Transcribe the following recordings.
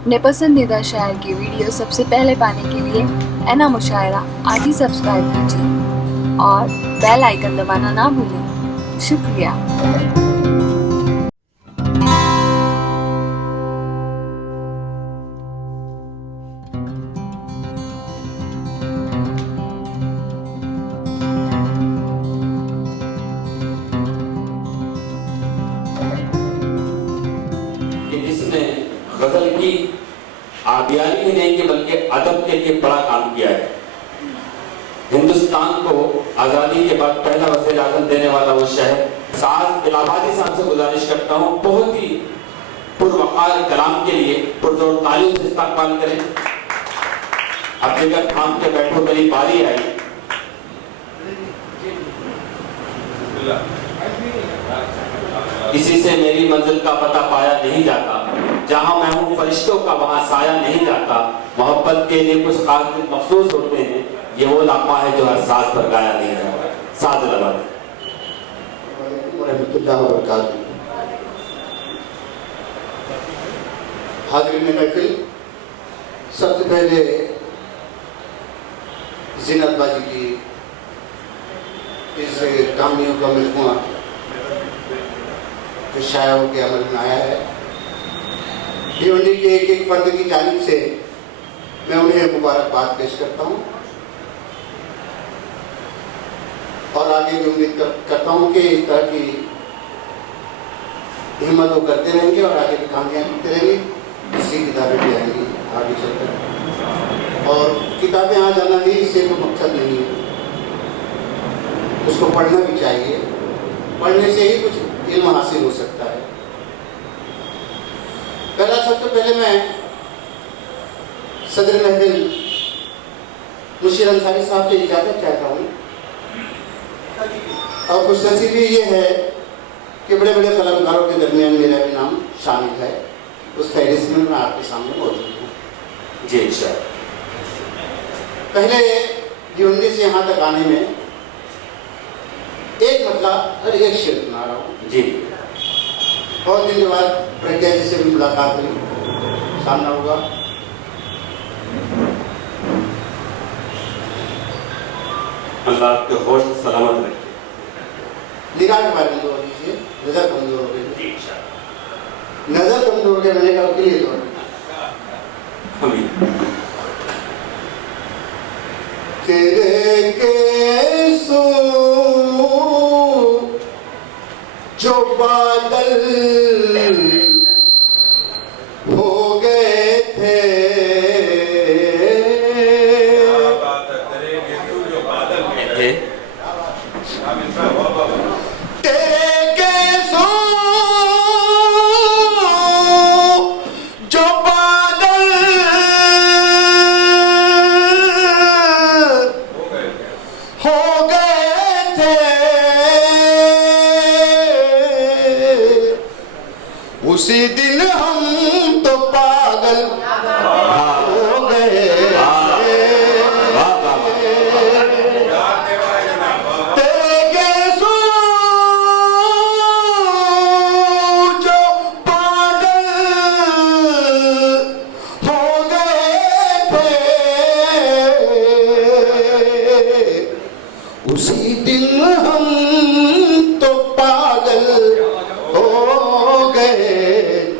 अपने पसंदीदा शायर की वीडियो सबसे पहले पाने के लिए एना मुशायरा आज ही सब्सक्राइब कीजिए और बेल आइकन दबाना ना भूलें। शुक्रिया। गजल की आबियारी ही नहीं कि बल्कि अदब के लिए बड़ा काम किया है। हिंदुस्तान को आजादी के बाद पहला वज़ीर आज़म देने वाला वो शहर साज इलाहाबादी साहब से गुजारिश करता हूँ, बहुत ही पुरवकार कलाम के लिए पुरजोर तालियों से इस्तकबाल करें। अब जगह थाम के बैठो, मेरी बारी आई। किसी से मेरी मंजिल का पता पाया नहीं जाता, जहां मैं हूं फरिश्तों का वहां साया नहीं जाता। मोहब्बत के लिए कुछ खास दिन मखसूस होते हैं, ये वो लम्हा है जो हर साज पर गाया नहीं जाता। साज लगा हाज़रीन महफिल, सबसे पहले ज़ीनत बाजी की इस कहानियों का मजमूआ जो शायरों के अमल में आया है, भिवंडी के एक एक फर्द की जानिब से मैं उन्हें मुबारकबाद पेश करता हूँ और आगे भी उम्मीद करता हूँ कि इस तरह की हिम्मत वो करते रहेंगे और आगे भी कहानियाँ लिखते रहेंगे। इसी किताबें भी आएंगी आगे चलकर, और किताबें आ जाना ही इससे कोई मकसद नहीं है, उसको पढ़ना भी चाहिए। पढ़ने से ही कुछ इल्म हासिल हो सकता है। पहला सबसे पहले मैं सदर महफिल मुशीर अंसारी साहब से इजाज़त चाहता हूँ, और खुशनसीबी ये है कि बड़े बड़े कलाकारों के दरमियान मेरा भी नाम शामिल है। उस फहरिस्त में मैं आपके सामने मौजूद हूँ। जी इंशाअल्लाह। पहले भिवंडी से यहाँ तक आने में एक मतलब और एक शेर सुना रहा हूँ। जी, बहुत दिन के बाद प्रज्ञा जी से भी मुलाकात हुई, सामना हुआ। अल्लाह आपके होश सलामत रखे। निगाह के बारे में दो दीजिए, नजर कमजोर हो गई। नजर कमजोर हो गया, मैंने कहा के लिए दो। तेरे केसों जो बादल हो गए थे, तेरे केसों जो बादल हो गए थे, उसी दिन हम तो पागल हो गए। तेरे केसों जो बादल हो गए थे, उसी दिन हम तो पागल हो गए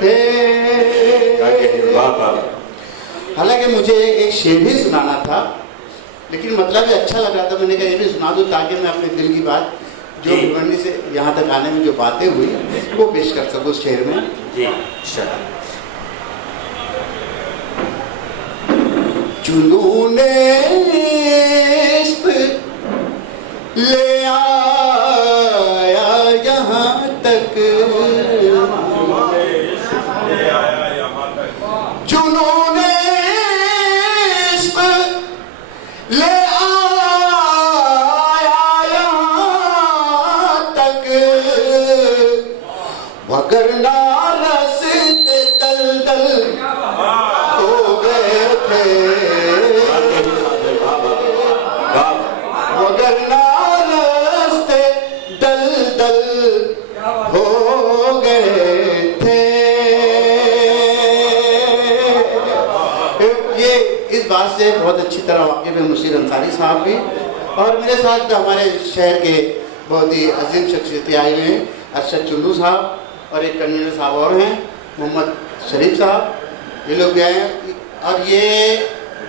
थे। हालांकि मुझे एक शेर भी सुनाना था, लेकिन मतलब ये अच्छा लग रहा था, मैंने कहा ये भी सुना दूं ताकि मैं अपने दिल की बात जो भिवंडी से यहाँ तक आने में जो बातें हुई वो पेश कर सकूँ उस शेर में। जी, जुनूने इश्क ले आया यहाँ तक, जुनूने इश्क ले आया यहाँ तक, वगरना रस्ते दलदल हो गए थे, वगरना इस बात से बहुत अच्छी तरह वाकिफ है मुशीर अंसारी साहब भी, और मेरे साथ हमारे शहर के बहुत ही अजीम शख्सियतें आई हुए हैं, अरशद चुल्लू साहब और एक कन्वीनर साहब और हैं, मोहम्मद शरीफ साहब, ये लोग भी आए हैं और ये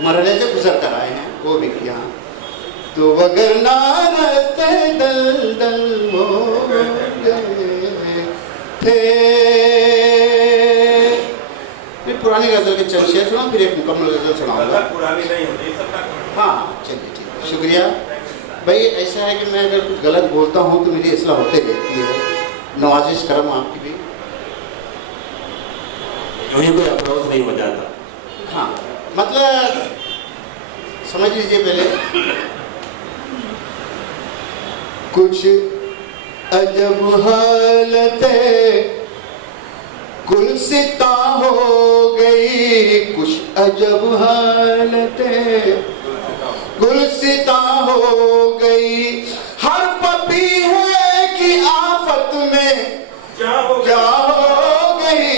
मरहले से गुजर कर आए हैं, वो भी किया। तो वगर नारते दल दल हो गए थे। पुरानी गजल के चंद शेर सुना, फिर एक मुकम्मल गजल सुनाऊंगा। पुरानी नहीं होती सबका। हाँ चलिए ठीक है, शुक्रिया भाई। ऐसा है कि मैं अगर कुछ गलत बोलता हूँ तो मेरी इस्लाह होते रहती है, नवाजिश करम आपकी भी। यूं ही कोई अफरोज नहीं हो जाता। हाँ मतलब समझ लीजिए पहले, कुछ अजब हालतें गुलसिता हो गई, कुछ अजब हालतें गुलसिता हो गई, हर पपी है कि आफत में क्या हो गई।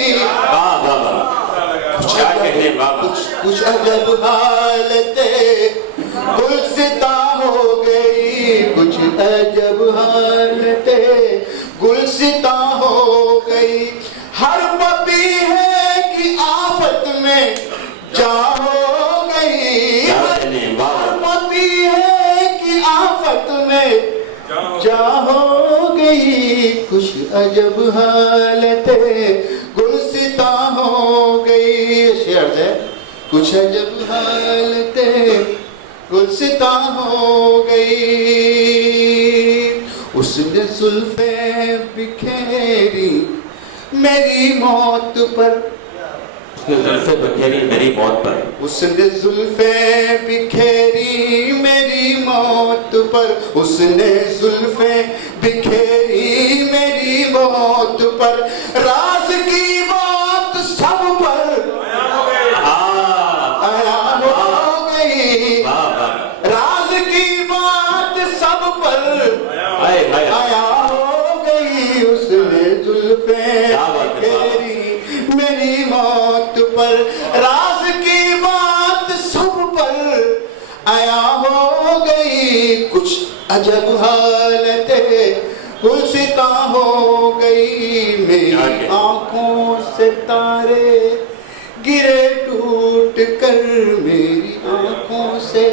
कुछ अजब हालतें गुलसिता हो गई, कुछ अजब हालतें गुलसिता हो गई, हर पपी है कि आफत में जा हो गई, हर पपी है कि आफत में जा हो गई, कुछ अजब हालतें गुलसिता हो गई। शेर है, कुछ अजब हालतें गुलसिता हो गई, उसने जुल्फे बिखेरी मेरी मौत पर, जुल्फे बिखेरी मेरी मौत पर, उसने जुल्फे बिखेरी मेरी मौत पर, उसने जुल्फे बिखेरी मेरी मौत पर, राज की बात सब पर आया हो गई, राज की बात सब पर आया हो गई, उसने जुल्फे बिखेरी मेरी मौत पर, राज की बात सब पर आया हो गई, कुछ अजब हालतें गुलसिता हो गई, मेरी आंखों से तारे गिरे टूट कर, मेरी आंखों से,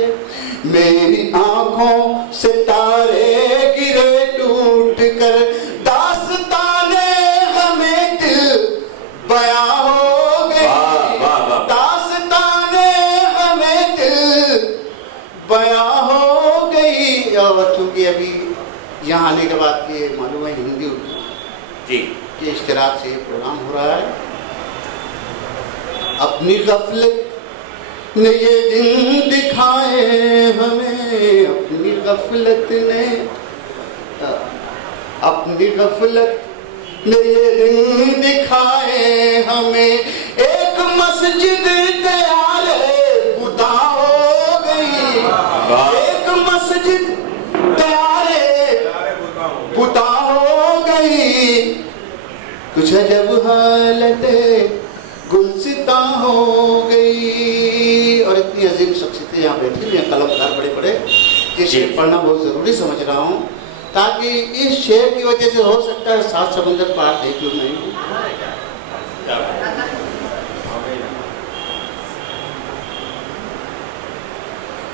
मेरी आंखों से तारे गिरे टूट कर, दास्ताने हमें दिल बयां हो गई, दास्ताने हमें दिल बयां हो गई। और चूंकि अभी यहाँ आने के बाद ये मालूम है हिंदी उर्दू जी के इश्तिराक से ये प्रोग्राम हो रहा है, अपनी गफलत ने ये दिन दिखाए हमें, अपनी गफलत ने, अपनी गफलत ने ये दिन दिखाए हमें, एक मस्जिद तैयार बुता हो गई, एक मस्जिद तैयार बुता हो गई, कुछ अजब हालतें गुलसिता हो गई। और इतनी अजीम शख्सियतें यहाँ बैठी हुई हैं, कलमकार बड़े बड़े, ये शेर पढ़ना बहुत ज़रूरी समझ रहा हूँ, ताकि इस शेर की वजह से हो सकता है 7 समंदर पार देख लूँ नहीं।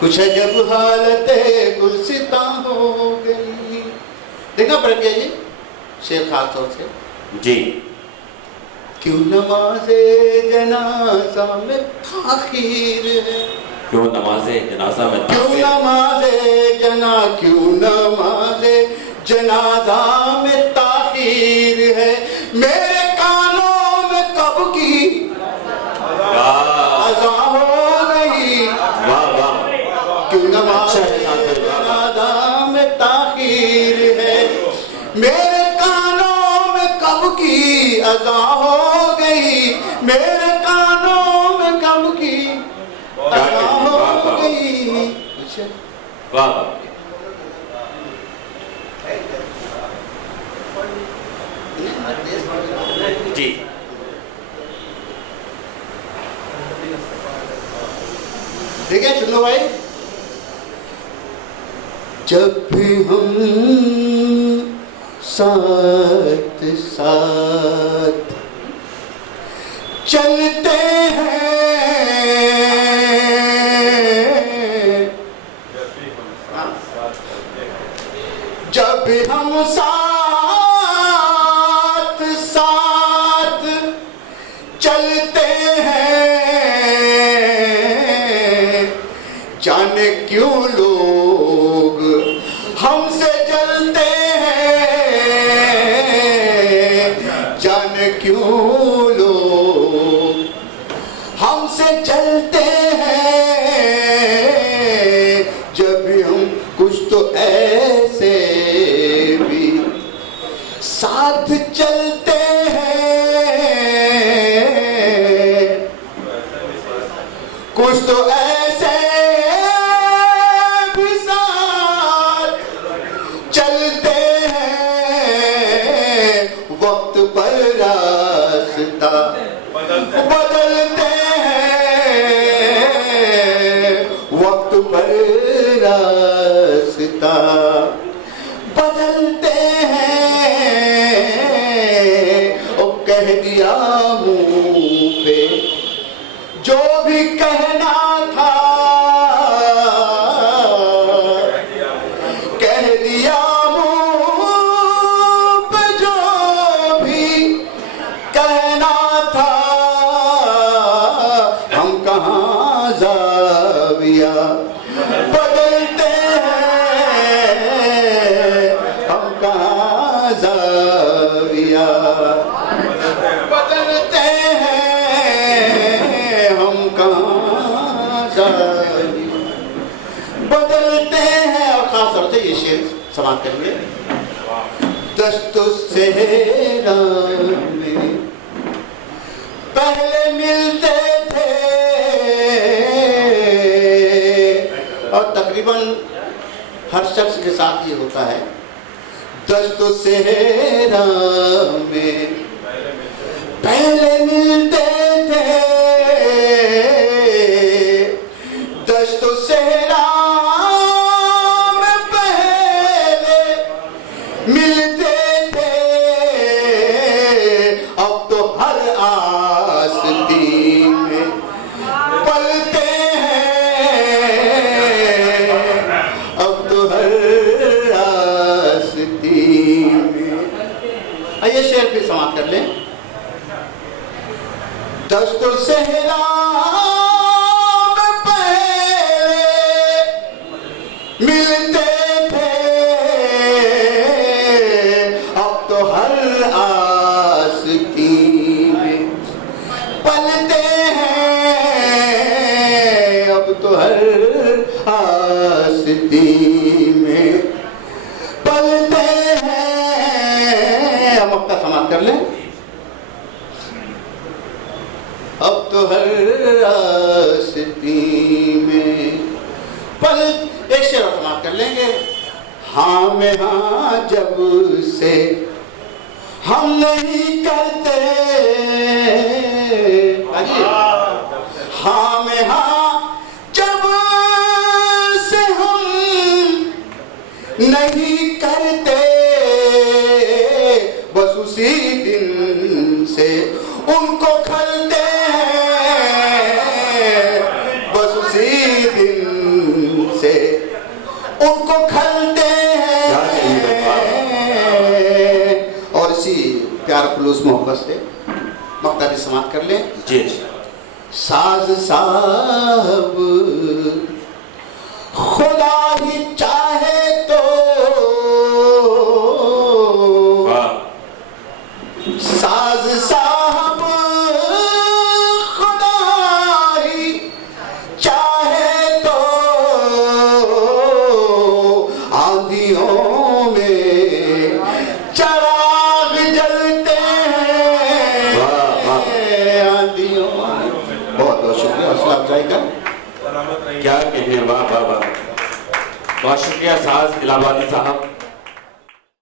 कुछ अजब हालतें गुलसिता हो गई। देखना पड़ेगा जी शेर खास तौर से जी। क्यों नमाज़े जनाजा में ताखीर है, क्यों नमाज़े जनाजा में, क्यों नमाज़े क्यों नमाज़े जनाजा में ताखीर है, मेरे कानों में कब की अज़ा हो गई, क्यों नमाज़े जनाजा में ताखीर है, मेरे कानों में कब की अज़ा हो गई, मेरे कानों में कब की अज़ा हो गई। वाह जी। ठीक है, सुनो भाई। जब भी हम साथ साथ चलते हैं, जब भी हम साथ साथ चलते हैं, जाने क्यों लोग हमसे जलते हैं, जाने क्यों लोग हमसे जलते हैं। जब भी हम कुछ तो ऐसे भी साथ चलते हैं, कुछ तो ऐसे भी साथ चलते हैं। वक्त पर रास्ता बदलते हैं, वक्त पर रास्ता बदलते हैं। ओ कह दिया मुंह पे जो भी कहना था, कह दिया मुंह पे जो भी कहना था। हम कहाँ ज़ाविया बदलते हैं, हम कहाँ ज़ाविया बदलते हैं, हम कहाँ ज़ाविया बदलते हैं। और खास तौर से ये शेर समाप्त करेंगे। दस्तों सेहरा में पहले मिलते थे, और तकरीबन हर शख्स के साथ ये होता है। दस्तों सेहरा में पहले मिलते थे, दस्तों सेहरा में पहले मिलते थे। अब तो हर आस्ती में पलते हैं, अब तो हर आस्ती में। आइए शेर भी समाप्त कर लें। दस्तों सेहरा में पहले मिलते थे, अब तो हर आस्ती में पलते हैं, अब तो हर आस्ती में पलते हैं। हम अपना समाप्त कर लें। अब तो हर रास्ती में पल। एक शेर और समाप्त कर लेंगे। हाँ में हाँ जब से हम नहीं करते, हाँ में हाँ जब से हम नहीं करते, बस उसी दिन से उनको खलते हैं, बस उसी दिन से उनको खलते हैं। और इसी प्यार खुलूस मोहब्बत से मक्ता भी समाप्त कर लें। जी। साज साहब खुदा ही चाहे तो, साज साहब खुदा ही चाहे तो, आंधियों में चराग जलते हैं, आंधियों में। बहुत बहुत शुक्रिया हौसला अफजाई का। क्या कहने, वाह वाह वाह। बहुत शुक्रिया साज इलाहाबादी साहब।